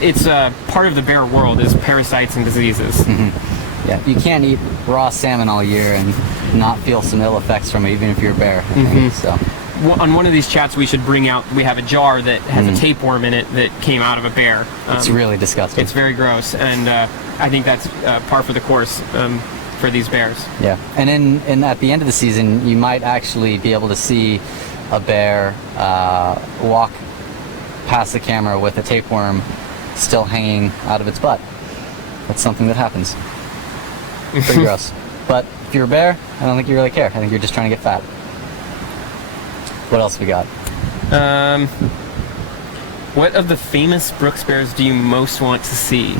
It's part of the bear world is parasites and diseases. Mm-hmm. Yeah, you can't eat raw salmon all year and not feel some ill effects from it, even if you're a bear. I think. So. On one of these chats, we should bring out. We have a jar that has a tapeworm in it that came out of a bear. It's really disgusting. It's very gross, and I think that's par for the course for these bears. Yeah, and at the end of the season, you might actually be able to see a bear walk past the camera with a tapeworm still hanging out of its butt. That's something that happens. Pretty gross. But if you're a bear, I don't think you really care. I think you're just trying to get fat. What else we got? What of the famous Brooks bears do you most want to see?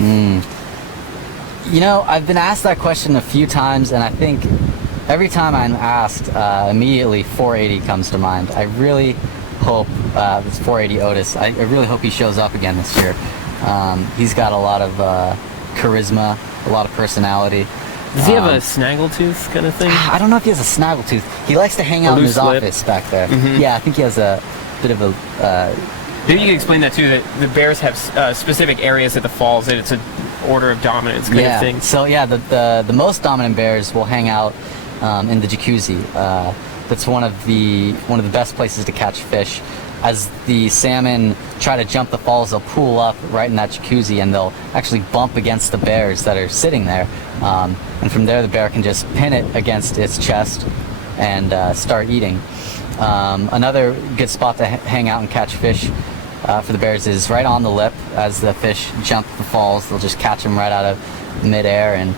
You know, I've been asked that question a few times, and I think every time I'm asked, immediately 480 comes to mind. I really hope this 480 Otis, I really hope he shows up again this year. He's got a lot of charisma, a lot of personality. Does he have a snaggletooth kind of thing? I don't know if he has a snaggletooth. He likes to hang out in his office back there. Yeah, I think he has a bit of a... Maybe you could explain that too, that the bears have specific areas at the falls, that it's an order of dominance kind of thing. So yeah, the most dominant bears will hang out in the jacuzzi. That's one of the best places to catch fish. As the salmon try to jump the falls, they'll pool up right in that jacuzzi, and they'll actually bump against the bears that are sitting there. And from there, the bear can just pin it against its chest and start eating. Another good spot to hang out and catch fish for the bears is right on the lip. As the fish jump the falls, they'll just catch them right out of midair, and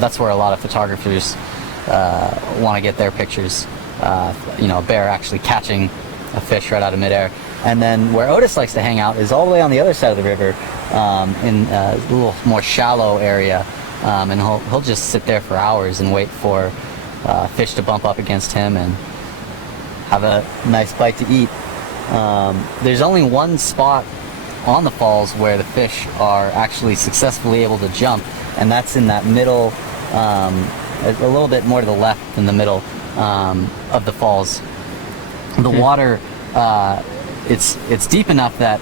that's where a lot of photographers want to get their pictures. You know, a bear actually catching a fish right out of midair. And then where Otis likes to hang out is all the way on the other side of the river, in a little more shallow area, and he'll just sit there for hours and wait for fish to bump up against him and have a nice bite to eat. There's only one spot on the falls where the fish are actually successfully able to jump, and that's in that middle, a little bit more to the left than the middle of the falls. The water, it's deep enough that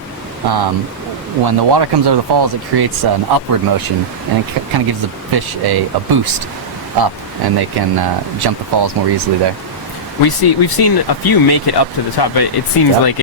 when the water comes over the falls, it creates an upward motion, and it kind of gives the fish a boost up, and they can jump the falls more easily there. We've seen a few make it up to the top, but it seems like